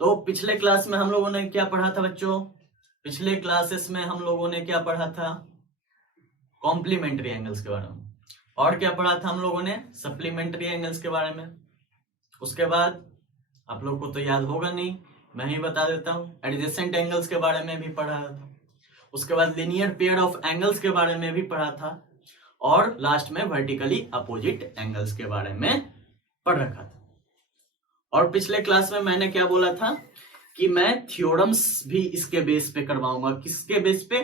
तो पिछले क्लास में हम लोगों ने क्या पढ़ा था बच्चों? पिछले क्लासेस में हम लोगों ने क्या पढ़ा था? कॉम्प्लीमेंट्री एंगल्स के बारे में। और क्या पढ़ा था हम लोगों ने? सप्लीमेंट्री एंगल्स के बारे में। उसके बाद आप लोग को तो याद होगा नहीं, मैं ही बता देता हूं, एडजेसेंट एंगल्स के बारे में भी पढ़ा था। उसके बाद लीनियर पेयर ऑफ एंगल्स के बारे में भी पढ़ा था, और लास्ट में वर्टिकली अपोजिट एंगल्स के बारे में पढ़ रखा था। और पिछले क्लास में मैंने क्या बोला था कि मैं थ्योरम्स भी इसके बेस पे करवाऊंगा। किसके बेस पे?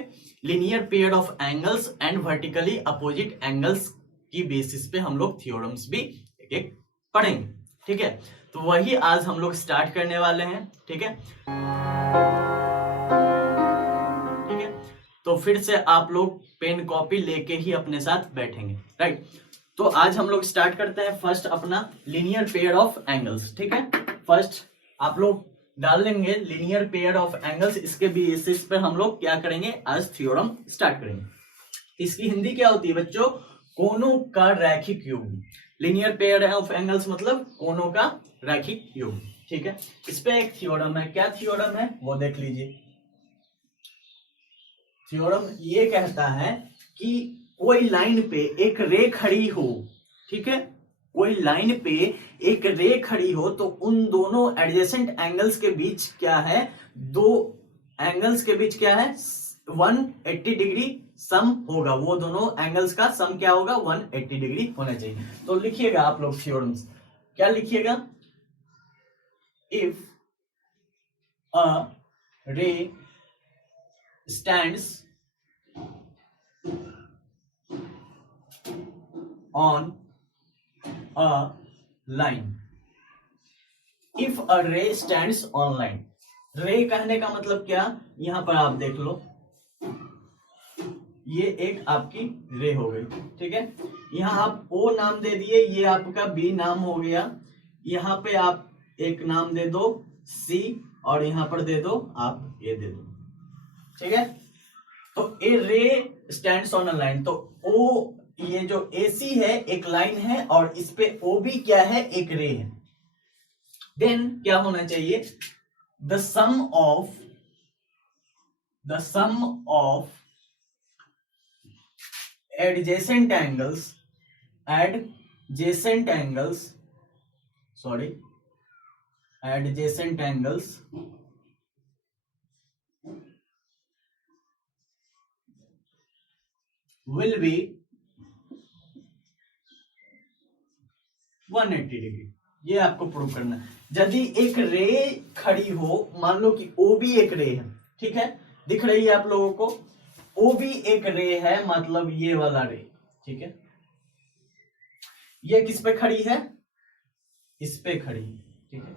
Linear pair of angles and vertically opposite angles की बेसिस पे हम लोग थ्योरम्स भी एक एक पढ़ेंगे। ठीक है, तो वही आज हम लोग स्टार्ट करने वाले हैं। ठीक है, तो फिर से आप लोग पेन कॉपी लेके ही अपने साथ बैठेंगे, राइट। तो आज हम लोग स्टार्ट करते हैं फर्स्ट अपना लीनियर पेयर ऑफ एंगल्स। ठीक है, फर्स्ट आप लोग डाल लेंगे लीनियर पेयर ऑफ एंगल्स। इसके बेसिस पर हम लोग क्या करेंगे? आज थ्योरम स्टार्ट करेंगे। इसकी हिंदी क्या होती है बच्चों? कोनों का रैखिक योग। लीनियर पेयर ऑफ एंगल्स मतलब कोनों का रैखिक योग। ठीक है, इस पे एक थ्योरम है। क्या थ्योरम है वो देख लीजिए। थ्योरम ये कहता है कि कोई लाइन पे एक रे खड़ी हो, ठीक है, कोई लाइन पे एक रे खड़ी हो तो उन दोनों एडजेसेंट एंगल्स के बीच क्या है? दो एंगल्स के बीच क्या है? 180 डिग्री सम होगा। वो दोनों एंगल्स का सम क्या होगा? 180 डिग्री होना चाहिए। तो लिखिएगा आप लोग थ्योरम्स। क्या लिखिएगा? इफ अ रे stands on a line, if a ray stands on line। रे कहने का मतलब क्या? यहां पर आप देख लो, ये एक आपकी रे हो गई, ठीक है। यहां आप ओ नाम दे दिए, ये आपका बी नाम हो गया। यहां पे आप एक नाम दे दो सी, और यहां पर दे दो आप ये दे दो, ठीक है। तो ए रे स्टैंड्स ऑन अ लाइन, तो ओ ये जो AC है एक लाइन है, और इस पे OB क्या है? एक रे है। देन क्या होना चाहिए? The sum of adjacent angles will be 180 degree. ये आपको प्रूव करना है। यदि एक रे खड़ी हो, मान लो कि OB एक रे है, ठीक है, दिख रही है आप लोगों को? OB एक रे है, मतलब ये वाला रे, ठीक है। ये किस पे खड़ी है? इस पे खड़ी है, ठीक है,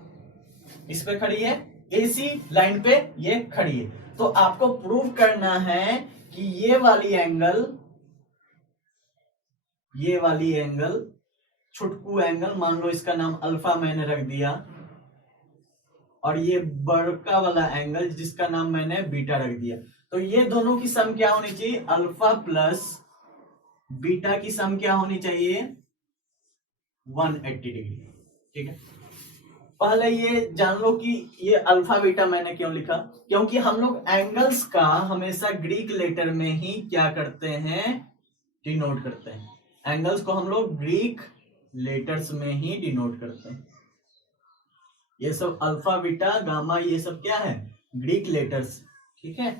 इस पे खड़ी है, AC लाइन पे ये खड़ी है। तो आपको प्रूव करना है कि ये वाली एंगल छुटकू एंगल, मान लो इसका नाम अल्फा मैंने रख दिया, और ये बड़का वाला एंगल जिसका नाम मैंने बीटा रख दिया, तो ये दोनों की सम क्या होनी चाहिए? अल्फा प्लस बीटा की सम क्या होनी चाहिए? 180 डिग्री, ठीक है। पहले ये जान लो कि ये अल्फा बीटा मैंने क्यों लिखा, क्योंकि हम लोग एंगल्स का हमेशा ग्रीक लेटर में ही क्या करते हैं? डिनोट करते हैं। एंगल्स को हम लोग ग्रीक लेटर्स में ही डिनोट करते हैं। ये सब अल्फा बीटा गामा ये सब क्या है? ग्रीक लेटर्स, ठीक है।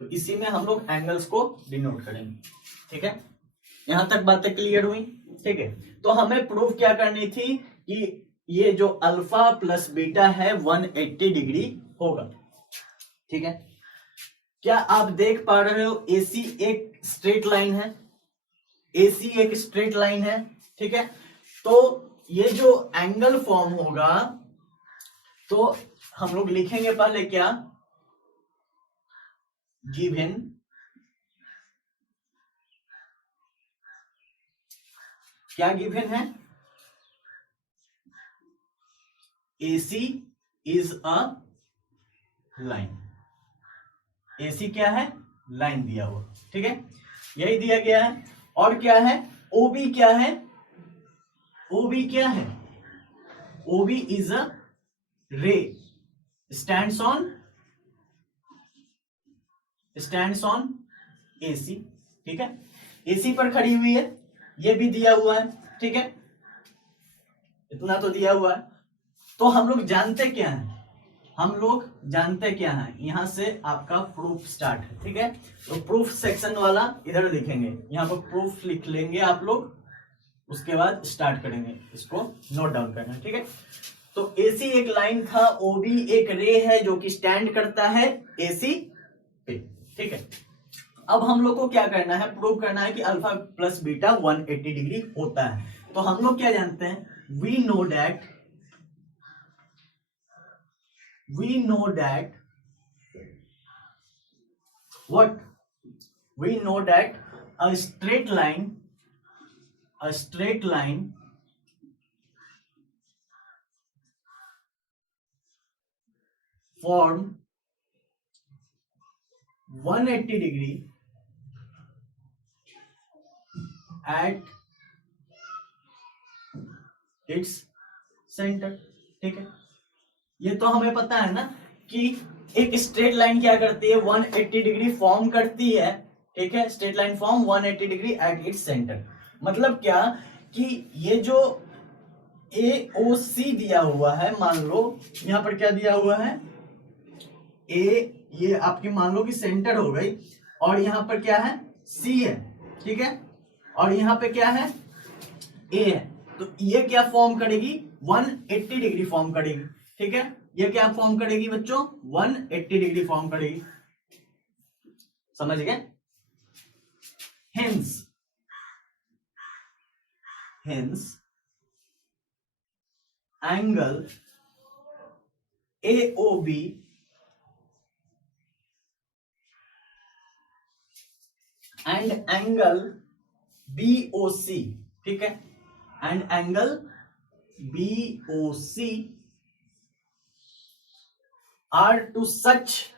तो इसी में हम लोग एंगल्स को डिनोट करेंगे, ठीक है। यहां तक बातें क्लियर हुई? ठीक है, तो हमें प्रूफ क्या करनी थी कि ये जो अल्फा प्लस बीटा है 180 डिग्री होगा, ठीक है। क्या आप देख पा रहे हो? AC एक स्ट्रेट लाइन है, AC एक स्ट्रेट लाइन है, ठीक है। तो ये जो एंगल फॉर्म होगा, तो हम लोग लिखेंगे पहले क्या? गिवन क्या गिवन है? AC is a line. AC क्या है? लाइन दिया हुआ, ठीक है, यही दिया गया है। और क्या है? OB क्या है? OB क्या है? OB इज अ रे, स्टैंड्स ऑन AC, ठीक है, AC पर खड़ी हुई है, ये भी दिया हुआ है, ठीक है, इतना तो दिया हुआ है। तो हम लोग जानते क्या है, यहां से आपका प्रूफ स्टार्ट है, ठीक है। तो प्रूफ सेक्शन वाला इधर लिखेंगे, यहां पर प्रूफ लिख लेंगे आप लोग, उसके बाद स्टार्ट करेंगे, इसको नोट डाउन करना, ठीक है। तो AC एक लाइन था, OB एक रे है जो कि स्टैंड करता है AC पे, ठीक है। अब हम लोग को क्या करना है, प्रूव करना है कि अल्फा प्लस बीटा 180 डिग्री होता है। तो हम लोग क्या जानते हैं, we know that a straight line form 180 degree at its center, ठीक है। ये तो हमें पता है ना कि एक स्ट्रेट लाइन क्या करती है, 180 डिग्री फॉर्म करती है, ठीक है। Straight line form 180 degree at its centre, मतलब क्या कि ये जो AOC दिया हुआ है, मान लो यहां पर क्या दिया हुआ है, ये आपकी मान लो कि सेंटर हो गई, और यहां पर क्या है, C है, ठीक है, और यहां पे क्या है, A है। तो ये क्या फॉर्म करेगी, 180 डिग्री फॉर्म करेगी, ठीक है। ये क्या फॉर्म करेगी बच्चों, 180 डिग्री फॉर्म करेगी, समझ गए। Hence angle AOB and angle BOC, ठीक है, and angle BOC are to such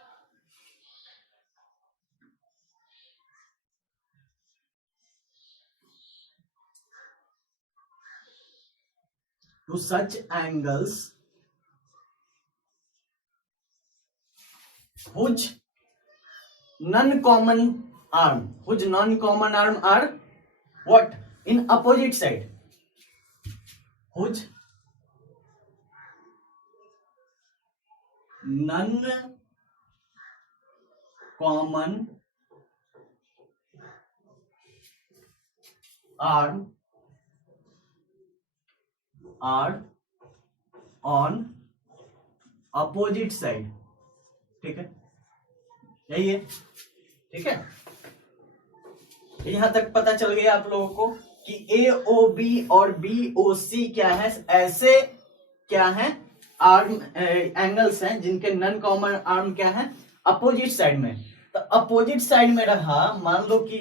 angles whose non-common arm are what, in opposite side, whose non-common arm are on opposite side, ठीक है, यही है, ठीक है। यहां तक पता चल गया आप लोगों को कि AOB और BOC क्या है, ऐसे क्या है, आर्म एंगल्स हैं जिनके नॉन कॉमन आर्म क्या है, अपोजिट साइड में। तो अपोजिट साइड में रहा, मान लो कि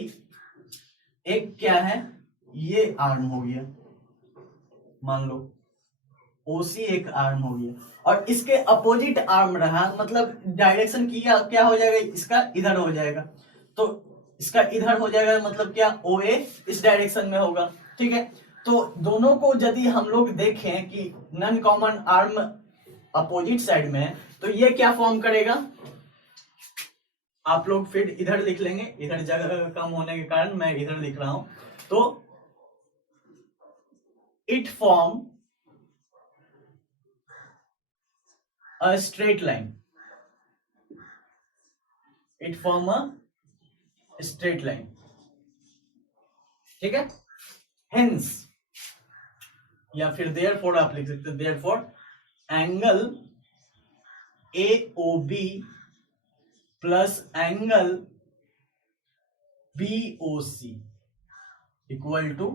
एक क्या है, ये आर्म हो गया, मान लो OC एक आर्म हो गया, और इसके अपोजिट आर्म रहा, मतलब डायरेक्शन क्या हो जाएगा, इसका इधर हो जाएगा, तो इसका इधर हो जाएगा, मतलब क्या, OA इस डायरेक्शन में होगा, ठीक है। तो दोनों को यदि हम लोग देखें कि non common arm opposite side में है, तो ये क्या फॉर्म करेगा, आप लोग फिर इधर लिख लेंगे, इधर जगह कम होने के कारण मैं इधर लिख रहा हूं। तो it form a straight line, ठीक है। हेंस या फिर देयरफॉर आप लिख सकते हैं, therefore angle AOB plus angle BOC equal to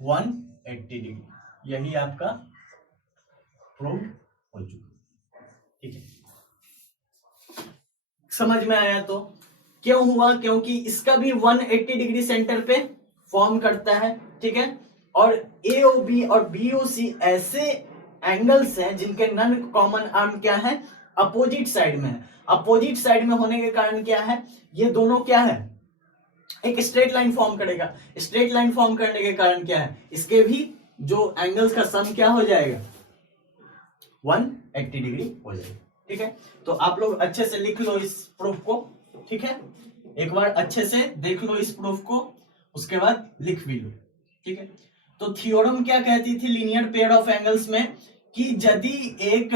180 degree, यही आपका प्रूव हो चुका, ठीक है। समझ में आया तो क्यों हुआ, क्योंकि इसका भी 180 डिग्री सेंटर पे फॉर्म करता है, ठीक है, और AOB और BOC ऐसे एंगल्स हैं जिनके नॉन कॉमन आर्म क्या है, अपोजिट साइड में है। अपोजिट साइड में होने के कारण क्या है, ये दोनों क्या है, एक स्ट्रेट लाइन फॉर्म करेगा। स्ट्रेट लाइन फॉर्म करने के कारण क्या है, इसके भी जो एंगल्स का सम क्या हो जाएगा, 180 डिग्री हो जाएगा। ठीक है, तो आप लोग अच्छे से लिख लो इस प्रूफ को, ठीक है, एक बार अच्छे से देख लो इस प्रूफ को, उसके बाद लिख भी लो, ठीक है। तो थ्योरम क्या कहती थी लीनियर पेयर ऑफ एंगल्स में, कि यदि एक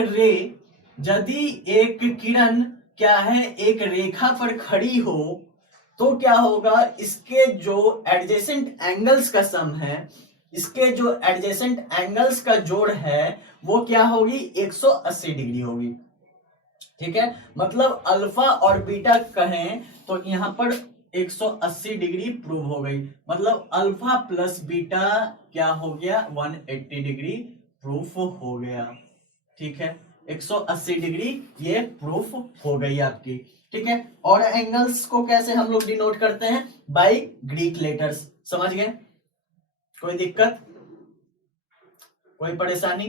किरण क्या है एक रेखा पर खड़ी हो तो क्या होगा, इसके जो एडजेसेंट एंगल्स का सम है, इसके जो एडजेसेंट एंगल्स का जोड़ है वो क्या होगी, 180 डिग्री होगी, ठीक है। मतलब अल्फा और बीटा कहें तो यहां पर 180 डिग्री प्रूव हो गई, मतलब अल्फा प्लस बीटा क्या हो गया, 180 डिग्री प्रूफ हो गया, ठीक है। 180 डिग्री ये प्रूफ हो गई आपकी, ठीक है। और एंगल्स को कैसे हम लोग डिनोट करते हैं, बाय ग्रीक लेटर्स, समझ गए, कोई दिक्कत, कोई परेशानी,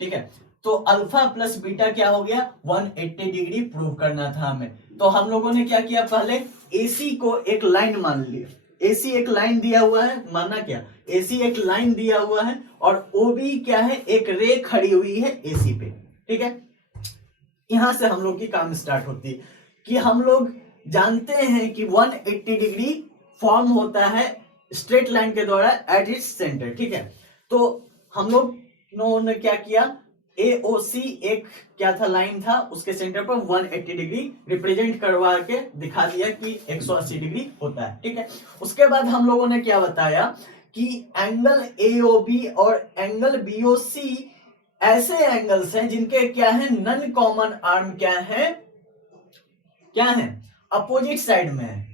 ठीक है। तो अल्फा प्लस बीटा क्या हो गया, 180 डिग्री प्रूव करना था हमें, तो हम लोगों ने क्या किया, पहले AC को एक लाइन मान लिया, AC एक लाइन दिया हुआ है, माना क्या, AC एक लाइन दिया हुआ है और OB क्या है, एक रे खड़ी हुई है AC पे, ठीक है। यहां से हम लोग की काम स्टार्ट होती है कि हम लोग जानते हैं कि 180 डिग्री फॉर्म होता है स्ट्रेट लाइन के द्वारा एट इट्स सेंटर, ठीक है। तो हम लोग ने क्या किया, AOC एक क्या था, लाइन था, उसके सेंटर पर 180 डिग्री रिप्रेजेंट करवा के दिखा दिया कि 180 डिग्री होता है, ठीक है। उसके बाद हम लोगों ने क्या बताया कि एंगल AOB और एंगल BOC ऐसे एंगल्स हैं जिनके क्या है, नन कॉमन आर्म क्या है, अपोजिट साइड में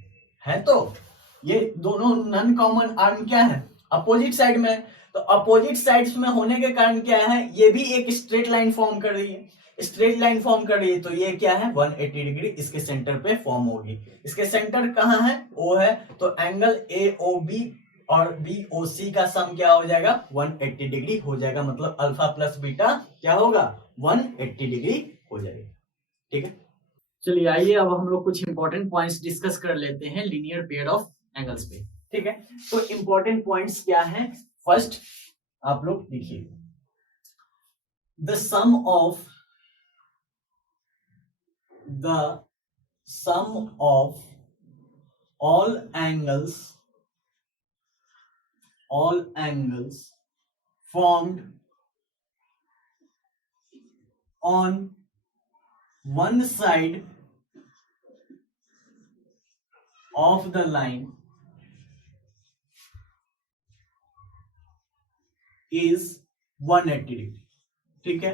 है, तो ये दोनों नन कॉमन आर्म क्या है, अपोजिट साइड में, तो अपोजिट साइड्स में होने के कारण क्या है, ये भी एक स्ट्रेट लाइन फॉर्म कर रही है, स्ट्रेट लाइन फॉर्म कर रही है, तो ये क्या है, 180 डिग्री इसके सेंटर पे फॉर्म होगी, इसके सेंटर कहां है, O है, तो एंगल AOB और BOC का सम क्या हो जाएगा, 180 डिग्री हो जाएगा, मतलब अल्फा प्लस बीटा क्या होगा, 180 डिग्री हो जाएगा, ठीक है। चलिए आइए अब हम लोग कुछ इंपॉर्टेंट पॉइंट्स डिस्कस कर लेते हैं लीनियर पेयर ऑफ एंगल्स पे, ठीक है। तो इंपॉर्टेंट पॉइंट्स क्या हैं, फर्स्ट आप लोग देखिए, the sum of all angles formed on one side of the line is 180 degree, ठीक है।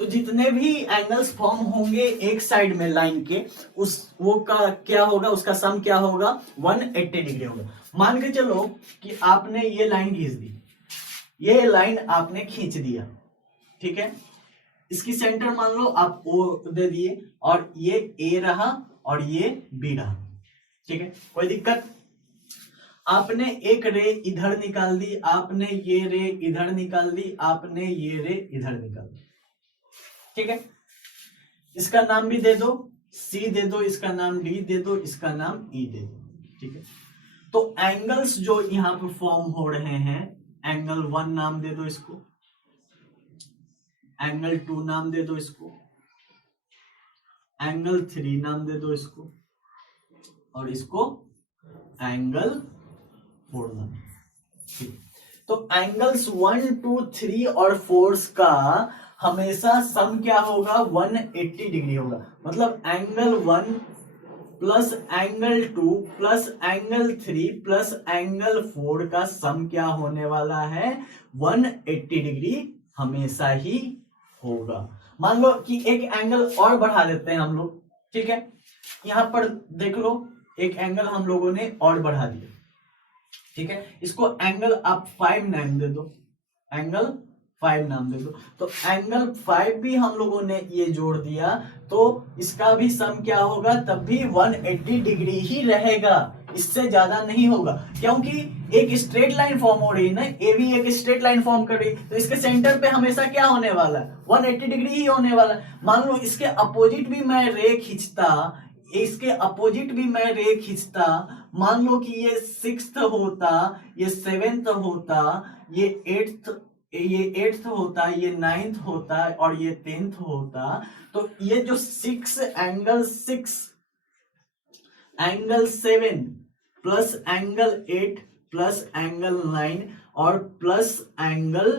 तो जितने भी एंगल्स फॉर्म होंगे एक साइड में लाइन के, वो का क्या होगा, उसका सम क्या होगा, 180 डिग्री होगा। मान के चलो कि आपने ये लाइन खींच दी, ये लाइन आपने खींच दिया, ठीक है, इसकी सेंटर मान लो आप O दे दिए और ये A रहा और ये B रहा, ठीक है, कोई दिक्कत। आपने एक रे इधर निकाल दी, आपने ये रे इधर निकाल दी, आपने ये रे इधर निकाल दी, ठीक है। इसका नाम भी दे दो, C दे दो, इसका नाम D दे दो, इसका नाम E दे दो, ठीक है। तो एंगल्स जो यहां पर फॉर्म हो रहे हैं, एंगल 1 नाम दे दो इसको, एंगल 2 नाम दे दो इसको, एंगल 3 नाम दे दो इसको, और इसको एंगल 4 नाम, ठीक। तो एंगल्स 1, 2, 3 और 4 का हमेशा सम क्या होगा, 180 डिग्री होगा, मतलब angle 1 plus angle 2 plus angle 3 plus angle 4 का सम क्या होने वाला है, 180 डिग्री हमेशा ही होगा। मान लो कि एक एंगल और बढ़ा देते हैं हम लोग, ठीक है, यहां पर देख लो एक एंगल हम लोगों ने और बढ़ा दिया, ठीक है, इसको एंगल आप 5 नाम दे दो, एंगल 5 नाम दे दो, तो एंगल 5 भी हम लोगों ने ये जोड़ दिया, तो इसका भी सम क्या होगा, तब भी 180 डिग्री ही रहेगा, इससे ज्यादा नहीं होगा, क्योंकि एक स्ट्रेट लाइन फॉर्म हो रही है ना, ए भी एक स्ट्रेट लाइन फॉर्म कर रही, तो इसके सेंटर पे हमेशा क्या होने वाला है, 180 डिग्री ही होने वाला। मान लो इसके अपोजिट भी मैं रे खींचता, इसके अपोजिट भी मैं रे खींचता, मान लो कि ये 6th होता, ये 7th होता, ये 8th ये 8th होता, ये 9th होता और ये 10th होता, तो ये जो 6 angle 6 angle 7 plus angle 8 plus angle 9 और प्लस एंगल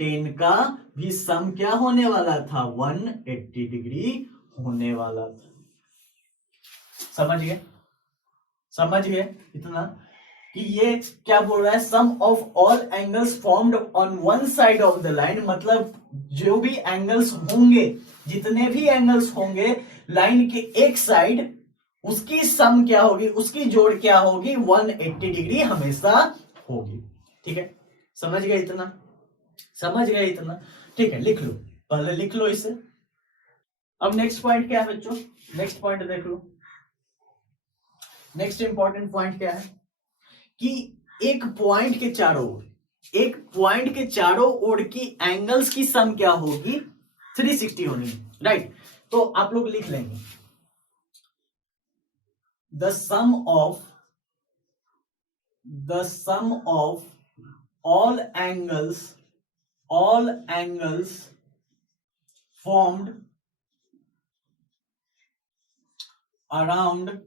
10 का भी सम क्या होने वाला था, 180 डिग्री होने वाला था। समझ गए? समझ गए इतना कि ये क्या बोल रहा है, sum of all angles formed on one side of the line, मतलब जो भी एंगल्स होंगे, जितने भी एंगल्स होंगे लाइन के एक साइड, उसकी सम क्या होगी, उसकी जोड़ क्या होगी, 180 डिग्री हमेशा होगी। ठीक है, समझ गए इतना? समझ गए इतना? ठीक है, लिख लो, पहले लिख लो इसे। अब नेक्स्ट पॉइंट क्या है बच्चों, नेक्स्ट पॉइंट देख लो। नेक्स्ट इंपॉर्टेंट पॉइंट क्या है कि एक पॉइंट के चारों ओर, एक पॉइंट के चारों ओर की एंगल्स की सम क्या होगी, 360 होनी है, राइट? तो आप लोग लिख लेंगे the sum of all angles formed around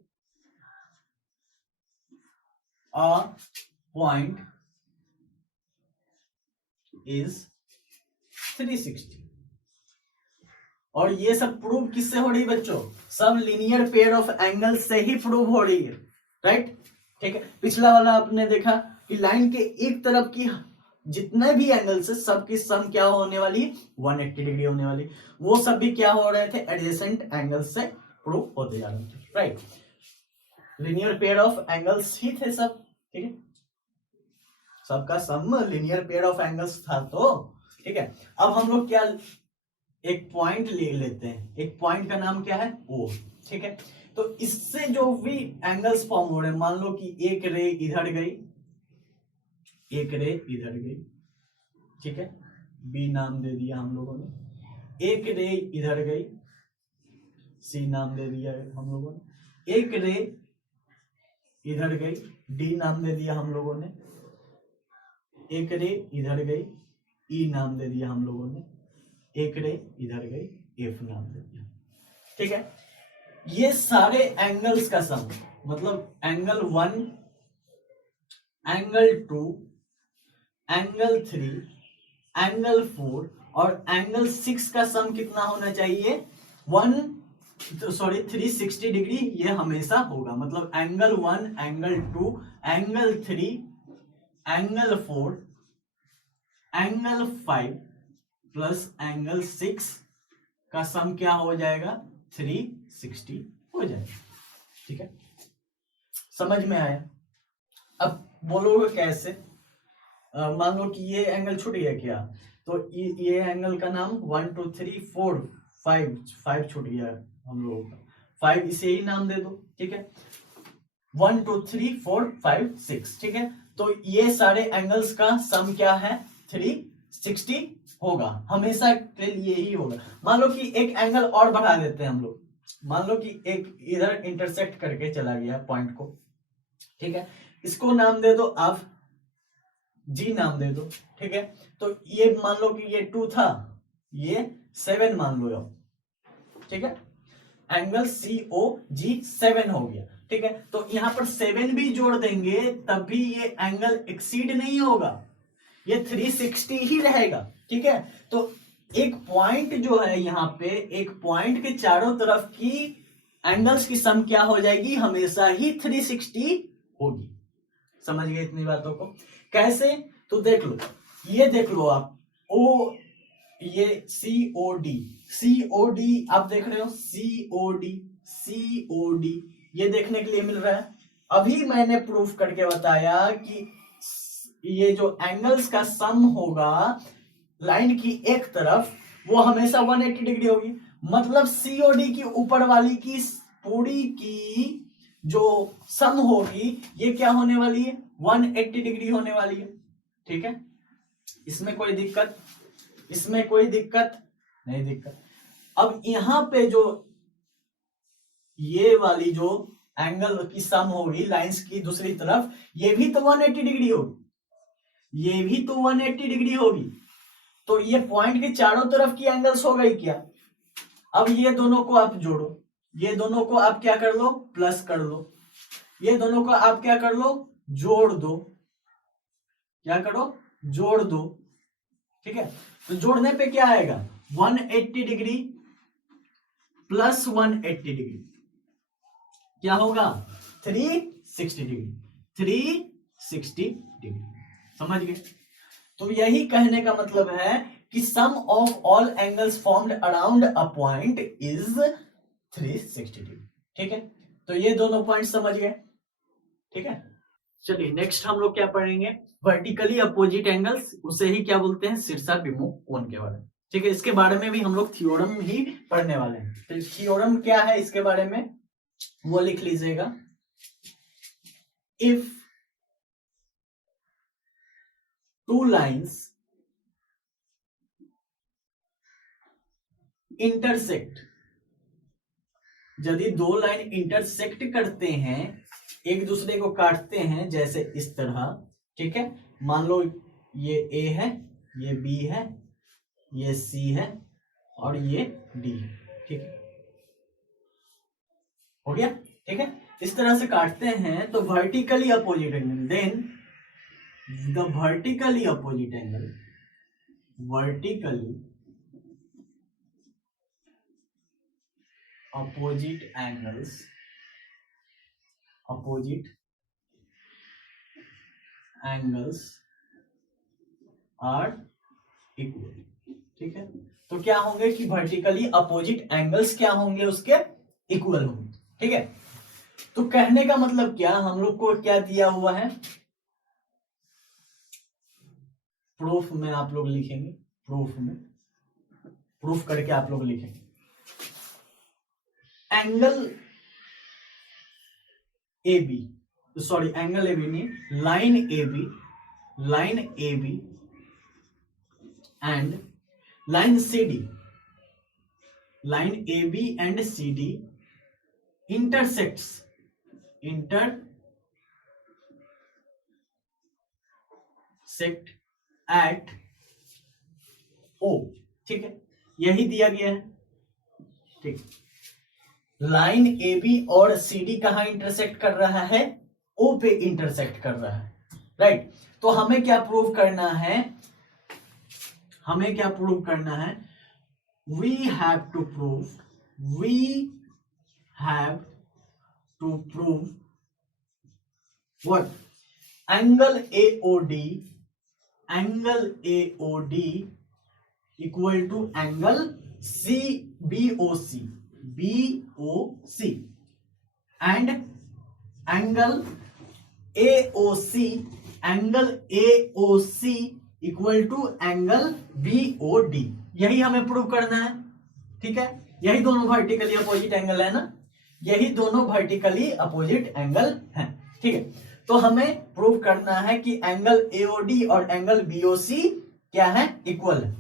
a point is 360। और ये सब प्रूव किससे हो रही है बच्चों, सब लीनियर पेयर ऑफ एंगल से ही प्रूव हो रही है, राइट? ठीक है, पिछला वाला आपने देखा कि लाइन के एक तरफ की जितने भी एंगल्स है सबकी सम क्या होने वाली, 180 डिग्री होने वाली। वो सब भी क्या हो रहे थे, एडजेसेंट एंगल्स से प्रूव होते जा रहे थे, right? Linear pair of angles ही थे सब, ठीक है, सबका sum linear pair of angles था। तो ठीक है, अब हम लोग क्या एक पॉइंट ले लेते हैं, एक पॉइंट का नाम क्या है, ओ। ठीक है, तो इससे जो भी एंगल्स फॉर्म हो रहे हैं, मान लो कि एक रे इधर गई, एक रे इधर गई, ठीक है, बी नाम दे दिया हम लोगों ने। एक रे इधर गई, सी नाम दे दिया हम लोगों ने। एक रे इधर गई, डी नाम दे दिया हम लोगों ने। एक रे इधर गई, ई नाम दे दिया हम लोगों ने। एक रे इधर गई, एफ नाम दे दिया। ठीक है, ये सारे एंगल्स का सम, मतलब एंगल 1, एंगल 2, एंगल 3, एंगल 4 और एंगल 6 का सम कितना होना चाहिए, 360 डिग्री ये हमेशा होगा। मतलब angle 1, angle 2, angle 3, angle 4, angle 5 plus angle 6 का सम क्या हो जाएगा, 360 हो जाएगा। ठीक है, समझ में आया? अब बोलोगे कैसे, मान लो कि ये एंगल छूट गया क्या, तो ये एंगल का नाम 1 2 3 4 5 छूट गया हम लोगों का, 5 इसे ही नाम दे दो। ठीक है, 1 2 3 4 5 6। ठीक है, तो ये सारे एंगल्स का सम क्या है, 360 होगा, हमेशा के लिए ही होगा। मान लो कि एक एंगल और बढ़ा देते हैं हम लोग, मान लो कि एक इधर इंटरसेक्ट करके चला गया पॉइंट को, ठीक है, इसको नाम दे दो आप, जी नाम दे दो। ठीक है, तो ये मान लो कि ये 2 था, ये 7 मान लो आप। ठीक है, एंगल COG 7 हो गया। ठीक है, तो यहां पर 7 भी जोड़ देंगे तब भी ये एंगल एक्सीड नहीं होगा, ये 360 ही रहेगा। ठीक है, तो एक पॉइंट जो है यहाँ पे, एक पॉइंट के चारों तरफ की एंगल्स की सम क्या हो जाएगी, हमेशा ही 360 होगी। समझ गए इतनी बातों को? कैसे, तो देख लो, ये देख लो आप, ओ ये COD आप देख रहे हो, COD ये देखने के लिए मिल रहा है। अभी मैंने प्रूफ करके बताया कि ये जो एंगल्स का सम होगा लाइन की एक तरफ, वो हमेशा 180 डिग्री होगी। मतलब COD की ऊपर वाली की पूरी की जो सम होगी, ये क्या होने वाली है, 180 डिग्री होने वाली है। ठीक है, इसमें कोई दिक्कत, इसमें कोई दिक्कत नहीं, दिक्कत। अब यहां पे जो ये वाली जो एंगल की सम होगी लाइंस की दूसरी तरफ, ये भी तो 180 डिग्री होगी, ये भी तो 180 डिग्री होगी। तो ये पॉइंट के चारों तरफ की एंगल्स हो गई क्या। अब ये दोनों को आप जोड़ो, ये दोनों को आप क्या कर लो, प्लस कर लो, ये दोनों को आप क्या कर लो, जोड़ दो, क्या करो, जोड़ दो, ठीक है। तो जोड़ने पे क्या आएगा, 180 डिग्री प्लस 180 डिग्री क्या होगा, 360 डिग्री, 360 डिग्री, समझ गए। तो यही कहने का मतलब है कि sum of all angles formed around a point is 360 degree, ठीक है। तो ये दोनों पॉइंट समझ गए, ठीक है। चलिए नेक्स्ट हम लोग क्या पढ़ेंगे, वर्टिकली अपोजिट एंगल्स, उसे ही क्या बोलते हैं, शीर्षाभिमुख कोण के बारे में, ठीक है। इसके बारे में भी हम लोग थ्योरम ही पढ़ने वाले हैं। तो थ्योरम क्या है इसके बारे में वो लिख लीजिएगा। इफ टू लाइन्स इंटरसेक्ट, यदि दो लाइन इंटरसेक्ट करते हैं, एक दूसरे को काटते हैं, जैसे इस तरह, ठीक है। मान लो ये ए है, ये बी है, ये सी है और ये डी है, ठीक है, हो गया, ठीक है। इस तरह से काटते हैं तो vertically opposite angle, then the vertically opposite angle, vertically opposite angles, opposite angles are equal, ठीक है। तो क्या होंगे कि वर्टिकली अपोजिट एंगल्स क्या होंगे, उसके इक्वल होंगे, ठीक है। तो कहने का मतलब क्या, हम लोग को क्या दिया हुआ है, प्रूफ में आप लोग लिखेंगे, प्रूफ में, प्रूफ करके आप लोग लिखेंगे, angle A B, sorry angle A B नहीं, line A B, line A B and line C D, line A B and C D intersects, intersect at O, ठीक है, यही दिया गया है, ठीक। लाइन ए बी और सी डी कहां इंटरसेक्ट कर रहा है, ओ पे इंटरसेक्ट कर रहा है, राइट। तो हमें क्या प्रूव करना है, हमें क्या प्रूव करना है, we have to prove, we have to prove what, angle AOD, angle AOD equal to angle C BOC, BOC and angle AOC, angle AOC equal to angle BOD, यही हमें प्रूव करना है, ठीक है। यही दोनों वर्टिकली अपोजिट एंगल है ना, यही दोनों वर्टिकली अपोजिट एंगल हैं, ठीक है। तो हमें प्रूव करना है कि एंगल एओडी और एंगल बीओसी क्या है, इक्वल है।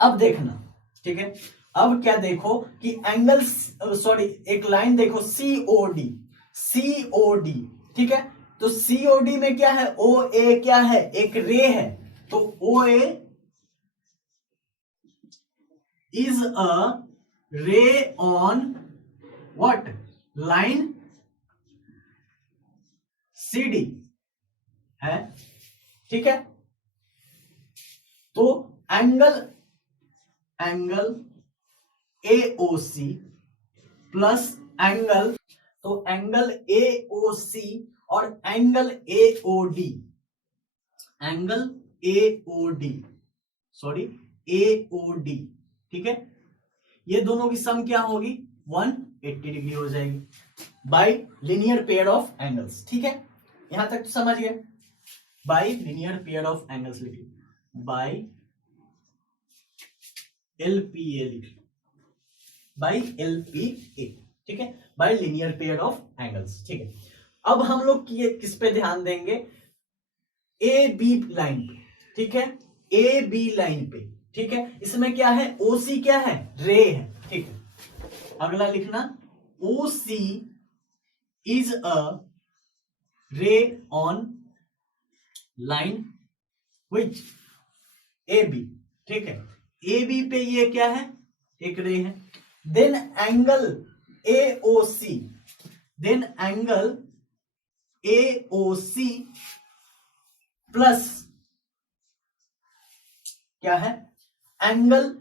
अब देखना, ठीक है, अब क्या देखो कि एंगल, सॉरी एक लाइन देखो सीओडी, सीओडी, ठीक है। तो सीओडी में क्या है, ओ ए क्या है, एक रे है, तो ओ ए is a ray on what, line CD है, ठीक है। तो angle, angle AOC plus angle, तो एंगल एओसी और angle AOD, angle AOD, sorry AOD, ठीक है, ये दोनों की सम क्या होगी, 180 डिग्री हो जाएगी bye linear pair of angles, ठीक है। यहां तक तो समझ गए, bye linear pair of angles लिखिए, बाय एलपीए लिखिए, बाय एलपीए, ठीक है, bye linear pair of angles, ठीक है। अब हम लोग किस पे ध्यान देंगे, ए बी लाइन पे, ठीक है, ए बी लाइन पे, ठीक है। इसमें क्या है, ओसी क्या है, रे है, ठीक है। अगला लिखना, ओसी is a ray on line which A B, ठीक है, ए बी पे ये क्या है, एक रे है। Then angle AOC, then angle AOC plus क्या है, एंगल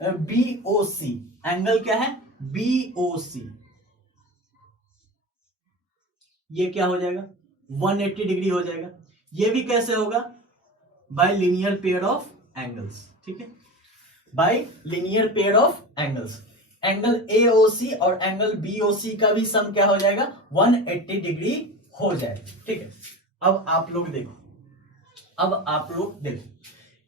BOC, एंगल क्या है BOC, ये क्या हो जाएगा 180 डिग्री हो जाएगा। ये भी कैसे होगा, bye linear pair of angles, ठीक है, bye linear pair of angles. Angle AOC और एंगल BOC का भी सम क्या हो जाएगा 180 डिग्री हो जाएगा, ठीक है। अब आप लोग देखो,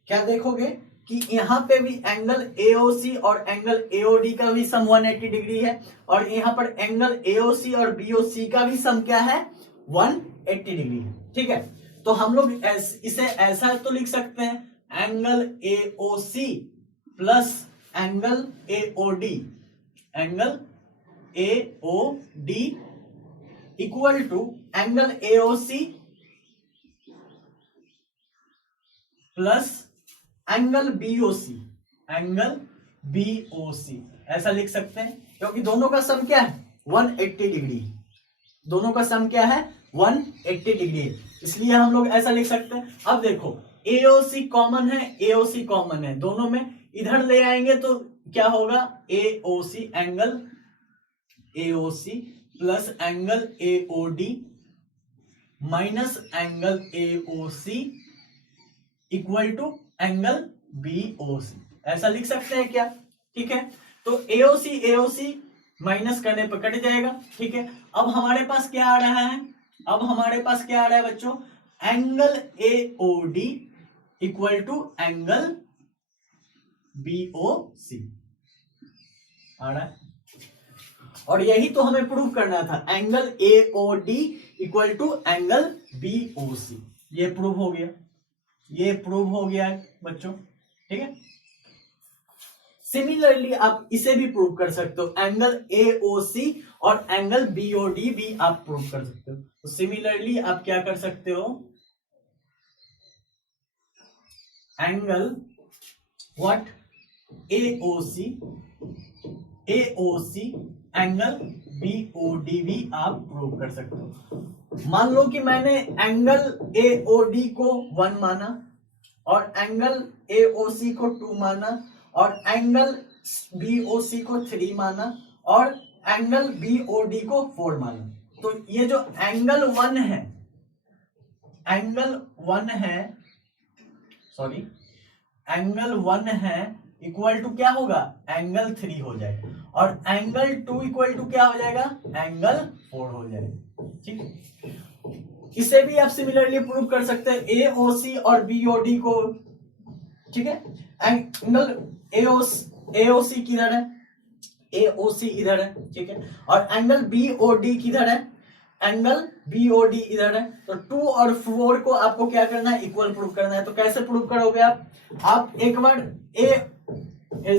क्या देखोगे कि यहां पे भी एंगल AOC और एंगल AOD का भी सम 180 डिग्री है, और यहां पर एंगल AOC और BOC का भी सम क्या है 180 डिग्री है, ठीक है। तो हम लोग इसे ऐसा तो लिख सकते हैं, angle AOC plus angle AOD, angle AOD equal to angle AOC plus angle BOC, angle BOC ऐसा लिख सकते हैं, क्योंकि दोनों का सम क्या है 180 डिग्री, दोनों का सम क्या है 180 डिग्री, इसलिए हम लोग ऐसा लिख सकते हैं। अब देखो AOC कॉमन है, AOC कॉमन है दोनों में, इधर ले आएंगे तो क्या होगा AOC, angle AOC plus angle AOD minus angle AOC equal to angle BOC, ऐसा लिख सकते हैं क्या, ठीक है। तो AOC माइनस करने पर कट जाएगा, ठीक है। अब हमारे पास क्या आ रहा है, बच्चों, angle AOD equal to angle BOC आ रहा है, और यही तो हमें प्रूव करना था, angle AOD equal to angle BOC। ये प्रूव हो गया बच्चों, ठीक है। सिमिलरली आप इसे भी प्रूव कर सकते हो, एंगल AOC और एंगल BOD भी आप प्रूव कर सकते हो। तो सिमिलरली आप क्या कर सकते हो, angle what AOC angle BOD भी आप प्रूव कर सकते हो। मान लो कि मैंने एंगल AOD को 1 माना और एंगल AOC को 2 माना और एंगल BOC को 3 माना और एंगल BOD को 4 माना, तो ये जो एंगल 1 है इक्वल टू क्या होगा एंगल 3 हो जाएगा, और एंगल 2 इक्वल टू क्या हो जाएगा एंगल 4 हो जाएगा, ठीक है। इसे भी आप सिमिलरली प्रूव कर सकते हैं AOC और BOD को, ठीक है। एंगल AOC किधर है, AOC इधर है, ठीक है, और एंगल BOD किधर है, एंगल BOD इधर है। तो 2 और 4 को आपको क्या करना है इक्वल प्रूव करना है। तो कैसे प्रूव करोगे आप एक बार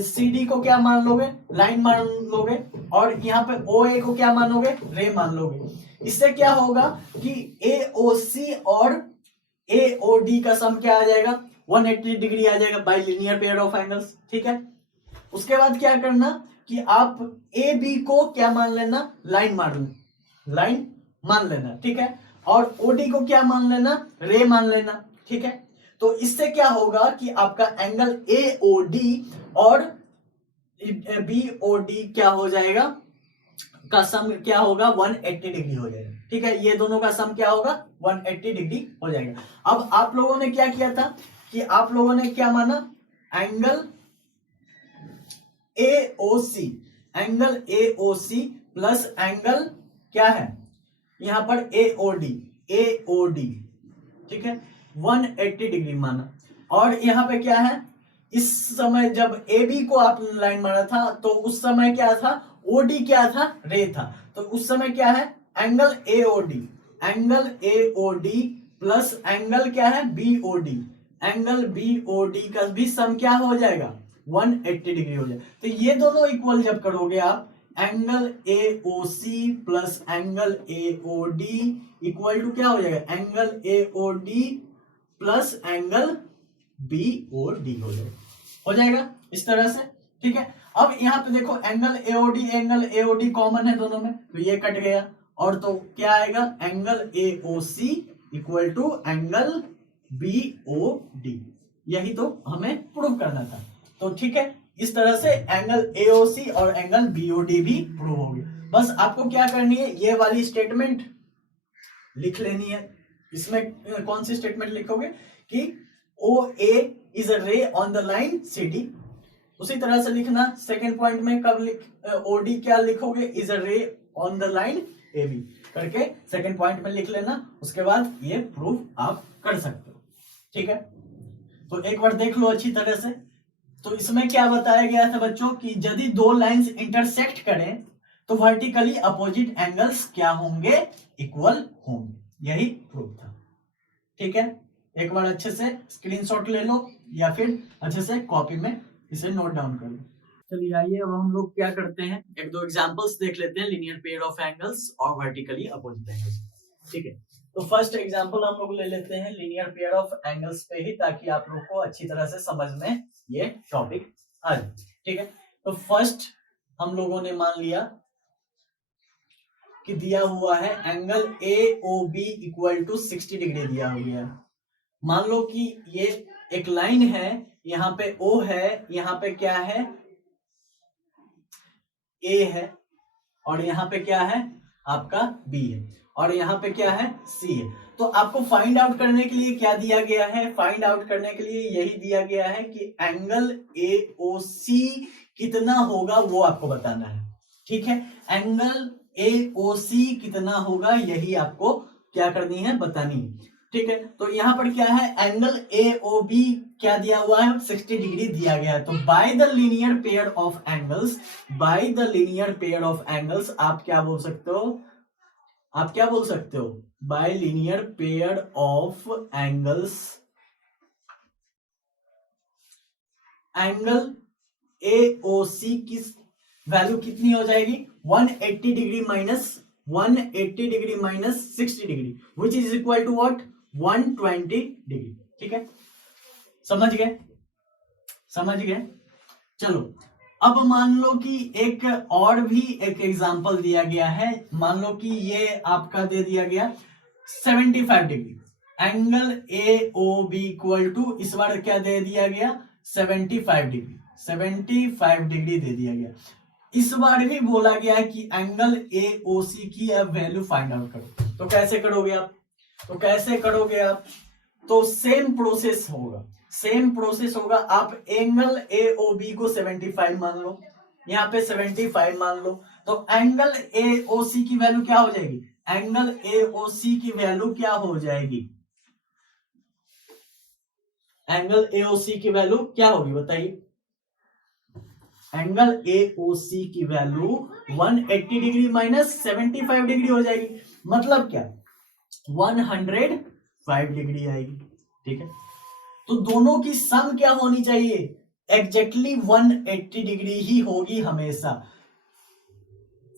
CD को क्या मान लोगे, लाइन मान लोगे, और यहाँ पे OA को क्या मानोगे, रे मान लोगे। इससे क्या होगा कि AOC और AOD का सम क्या आ जाएगा 180 डिग्री आ जाएगा bye linear pair of angles, ठीक है। उसके बाद क्या करना कि आप AB को क्या मान लेना, लाइन मान लेना, ठीक है, और OD को क्या मान लेना, रे मान लेना, ठीक है। तो इससे क्या होगा कि आपका एंगल AOD और BOD क्या हो जाएगा, का सम क्या होगा 180 डिग्री हो जाएगा, ठीक है। ये दोनों का सम क्या होगा 180 डिग्री हो जाएगा। अब आप लोगों ने क्या किया था कि आप लोगों ने क्या माना, एंगल AOC प्लस एंगल क्या है यहां पर AOD, ठीक है, 180 डिग्री माना। और यहां पे क्या है, इस समय जब AB को आप लाइन मारा था तो उस समय क्या था, OD क्या था, रे था। तो उस समय क्या है एंगल AOD प्लस एंगल क्या है BOD, एंगल BOD का भी सम क्या हो जाएगा 180 डिग्री हो जाएगा। तो ये दोनों इक्वल जब करोगे आप, angle AOC plus angle AOD equal to क्या हो जाएगा, angle AOD plus angle BOD हो जाएगा इस तरह से। ठीक है, अब यहाँ पे देखो एंगल AOD कॉमन है दोनों में, तो ये कट गया, और तो क्या आएगा, angle AOC equal to angle BOD। यही तो हमें प्रूव करना था। तो ठीक है, इस तरह से एंगल AOC और एंगल BOD भी प्रूव हो गए। बस आपको क्या करनी है, ये वाली स्टेटमेंट लिख लेनी है। इसमें कौन सी स्टेटमेंट लिखोगे कि OA is a ray on the line CD। उसी तरह से लिखना सेकेंड पॉइंट में, कब OD क्या लिखोगे, is a ray on the line AB करके सेकेंड पॉइंट में लिख लेना। उसके बाद ये प्रूफ आप कर सकते हो। ठीक है, तो एक बार देख लो अच्छी तरह से। तो इसमें क्या बताया गया था बच्चों कि यदि दो लाइंस इंटरसेक्ट करें तो वर्टिकली अपोजिट एंगल्स क्या होंगे, इक्वल होंगे। यही प्रूफ था। ठीक है, एक बार अच्छे से स्क्रीनशॉट ले लो या फिर अच्छे से कॉपी में इसे नोट डाउन कर लो। चलिए आइए अब हम लोग क्या करते हैं, एक दो एग्जांपल्स देख लेते हैं लीनियर पेयर ऑफ एंगल्स और वर्टिकली अपोजिट एंगल्स। ठीक है, तो फर्स्ट एग्जांपल हम लोग ले लेते हैं लीनियर पेयर ऑफ एंगल्स पे ही, ताकि आप लोग को अच्छी तरह से समझ में ये टॉपिक आ जाए। ठीक है, तो फर्स्ट हम लोगों ने मान लिया कि दिया हुआ है angle AOB equal to 60 degree दिया हुआ है। मान लो कि ये एक लाइन है, यहाँ पे O है, यहाँ पे क्या है, A है, और यहाँ पे क्या है आपका B है, और यहाँ पे क्या है C है। तो आपको फाइंड आउट करने के लिए क्या दिया गया है, फाइंड आउट करने के लिए यही दिया गया है कि एंगल AOC कितना होगा वो आपको बताना है। ठीक है, एंगल AOC कितना होगा यही आपको क्या करनी है, बतानी है। ठीक है, तो यहाँ पर क्या है, एंगल AOB क्या दिया हुआ है, 60 डिग्री दिया गया है। तो by the linear pair of angles, by the linear pair of angles आप क्या बोल सकते हो, आप क्या बोल सकते हो, by linear pair of angles, angle AOC की वैल्यू कितनी हो जाएगी, 180 degree minus 180 degree minus 60 degree which is equal to what, 120 degree. ठीक है, समझ गए, समझ गए। चलो अब मान लो कि एक और भी एक एग्जांपल दिया गया है। मान लो कि ये आपका दे दिया गया 75 degree, angle AOB equal to, इस बार क्या दे दिया गया, 75 डिग्री, 75 डिग्री दे दिया गया। इस बार भी बोला गया है कि एंगल AOC की अब वैल्यू फाइंड आउट करो। तो कैसे करोगे आप, तो कैसे करोगे आप, तो सेम प्रोसेस होगा, सेम प्रोसेस होगा। आप एंगल AOB को 75 मान लो, यहाँ पे 75 मान लो, तो एंगल AOC की वैल्यू क्या हो जाएगी, एंगल AOC की वैल्यू क्या हो जाएगी, एंगल AOC की वैल्यू क्या होगी बताइए, एंगल AOC की वैल्यू 180 डिग्री माइनस 75 डिग्री हो जाएगी। मतलब क्या, 105 डिग्री आएगी। ठीक है, तो दोनों की सम क्या होनी चाहिए, एग्जैक्टली 180 डिग्री ही होगी हमेशा।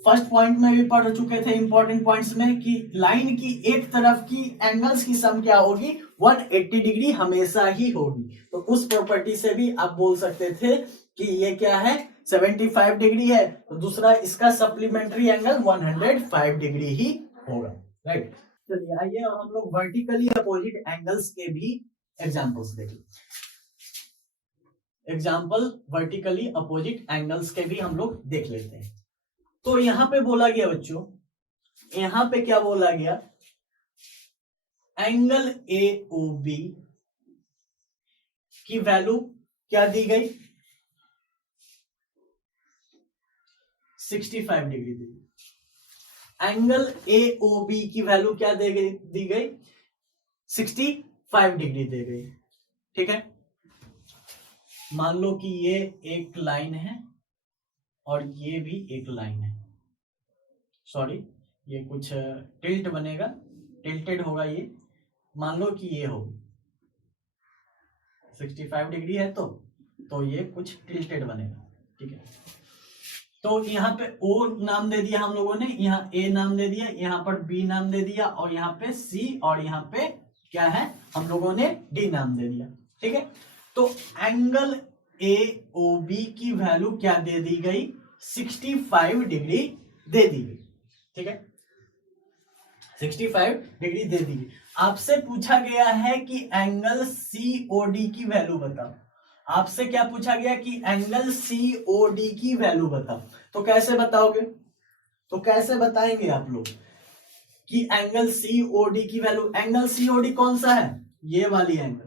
फर्स्ट पॉइंट में भी पढ़ चुके थे इंपॉर्टेंट पॉइंट्स में कि लाइन की एक तरफ की एंगल्स की सम क्या होगी, 180 डिग्री हमेशा ही होगी। तो उस प्रॉपर्टी से भी आप बोल सकते थे कि ये क्या है, 75 डिग्री है, तो दूसरा इसका सप्लीमेंट्री एंगल 105 डिग्री ही होगा। राइट, चलिए आइए हम लोग वर्टिकली अपोजिट एंगल्स के भी एग्जांपल्स देखें। एग्जांपल वर्टिकली अपोजिट एंगल्स के भी हम लोग देख लेते हैं। तो यहां पे बोला गया बच्चों, यहां पे क्या बोला गया, एंगल AOB की वैल्यू क्या दी गई, 65 डिग्री दी गई। एंगल AOB की वैल्यू क्या दी गई, 65 डिग्री दी गई। ठीक है, मान लो कि ये एक लाइन है और ये भी एक लाइन है, सॉरी ये कुछ टिल्ट बनेगा, टिल्टेड होगा ये। मान लो कि ये हो 65 डिग्री है तो ये कुछ टिल्टेड बनेगा। ठीक है, तो यहाँ पे O नाम दे दिया हम लोगों ने, यहाँ A नाम दे दिया, यहाँ पर B नाम दे दिया, और यहाँ पे C, और यहाँ पे क्या है हम लोगों ने D नाम दे दिया। ठीक है, तो एंगल AOB की वैल्यू क्या दे दी गई, 65 डिग्री दे दी गई। ठीक है, 65 डिग्री दे दी गई। आपसे पूछा गया है कि एंगल COD की वैल्यू बताओ। आपसे क्या पूछा गया कि एंगल COD की वैल्यू बताओ। तो कैसे बताओगे, तो कैसे बताएंगे आप लोग कि एंगल COD की वैल्यू। एंगल COD कौन सा है, ये वाली एंगल,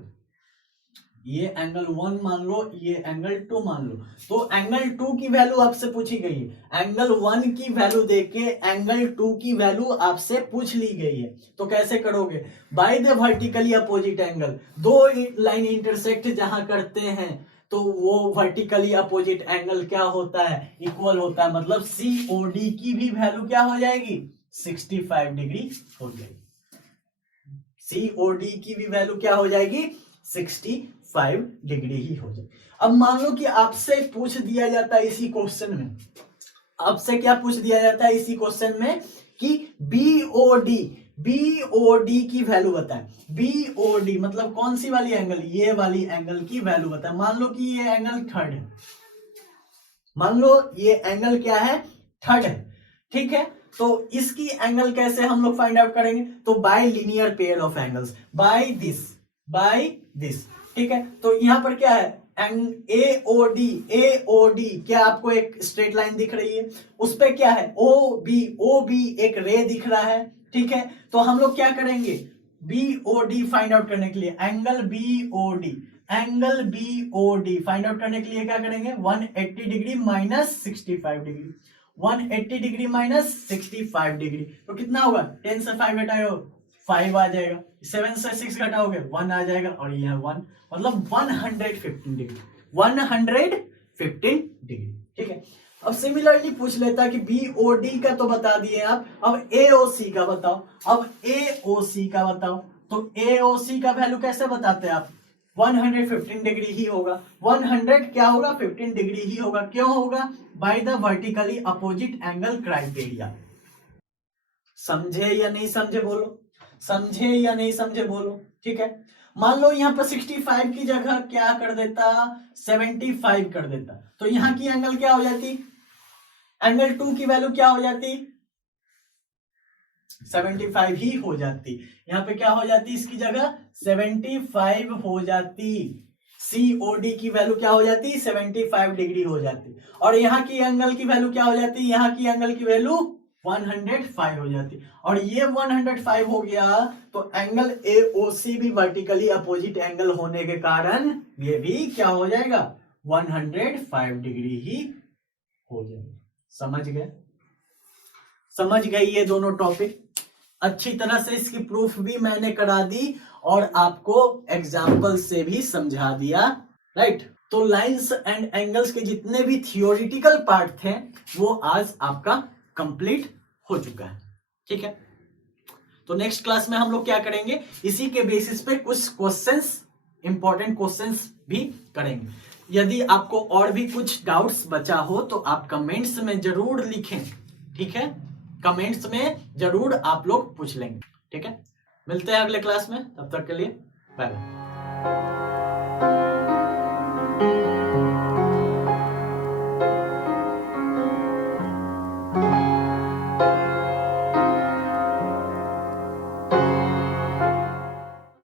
ये एंगल 1 मान लो, ये एंगल 2 मान लो। तो एंगल 2 की वैल्यू आपसे पूछी गई है, एंगल 1 की वैल्यू देके एंगल 2 की वैल्यू आपसे पूछ ली गई है। तो कैसे करोगे, by the vertically opposite angle. दो लाइन इंटरसेक्ट जहां करते हैं तो वो वर्टिकली अपोजिट एंगल क्या होता है, इक्वल होता है। मतलब COD की भी वैल्यू क्या हो जाएगी, 65 डिग्री हो जाएगी। COD की भी वैल्यू क्या हो जाएगी, 65 डिग्री ही हो जाए। अब मान लो कि आपसे पूछ दिया जाता है इसी क्वेश्चन में, आपसे क्या पूछ दिया जाता है इसी क्वेश्चन में कि BOD की वैल्यू बताएं। BOD मतलब कौन सी वाली एंगल, ये वाली एंगल की वैल्यू बताएं। मान लो कि ये एंगल थर्ड है, मान लो ये एंगल क्या है, थर्ड है। ठीक है, तो इसकी एंगल कैसे हम लोग फाइंड आउट करेंगे, तो by linear pair of angles, by this. ठीक है, तो यहां पर क्या है, AOD क्या आपको एक स्ट्रेट लाइन दिख रही है, उस पे क्या है OB एक रे दिख रहा है। ठीक है, तो हम लोग क्या करेंगे, BOD फाइंड आउट करने के लिए एंगल BOD फाइंड आउट करने के लिए क्या करेंगे, 180 degree minus 65 degree, 180 degree minus 65 degree. तो कितना होगा, 10 से 5 घटाओ 5 आ जाएगा, 7 से 6 घटाओगे 1 आ जाएगा, और यह 1 मतलब 115 डिग्री, 115 डिग्री। ठीक है, अब सिमिलरली पूछ लेता कि BOD का तो बता दिए आप, अब AOC का बताओ। अब AOC का बताओ, तो AOC का वैल्यू कैसे बताते हैं आप, 115 डिग्री ही होगा, 100 क्या होगा, 15 डिग्री ही होगा। क्यों होगा, by the vertically opposite angle criteria. समझे या नहीं समझे बोलो, समझे या नहीं समझे बोलो। ठीक है, मान लो यहां पर 65 की जगह क्या कर देता, 75 कर देता, तो यहां की एंगल क्या हो जाती, एंगल 2 की वैल्यू क्या हो जाती, 75 ही हो जाती। यहां पे क्या हो जाती, इसकी जगह 75 हो जाती। COD की वैल्यू क्या हो जाती, 75 डिग्री हो जाती। और यहाँ की एंगल की वैल्यू क्या हो जाती, यहाँ की एंगल की वैल्यू 105 हो जाती। और ये 105 हो गया तो एंगल AOC भी वर्टिकली अपोजिट एंगल होने के कारण ये भी क्या हो जाएगा, 105 डिग्री ही हो जाएगा। समझ गए, समझ गए ये दोनों टॉपिक। अच्छी तरह से इसकी प्रूफ भी मैंने करा दी और आपको एग्जाम्पल से भी समझा दिया, राइट। तो लाइंस एंड एंगल्स के जितने भी थियोरिटिकल पार्ट थे वो आज आपका कंप्लीट हो चुका है। ठीक है, तो नेक्स्ट क्लास में हम लोग क्या करेंगे, इसी के बेसिस पे कुछ क्वेश्चंस, इंपॉर्टेंट क्वेश्चंस भी करेंगे। यदि आपको और भी कुछ डाउट्स बचा हो तो आप कमेंट्स में जरूर लिखें। ठीक है, कमेंट्स में जरूर आप लोग पूछ लेंगे। ठीक है, मिलते हैं अगले क्लास में, तब तक के लिए बाय बाय।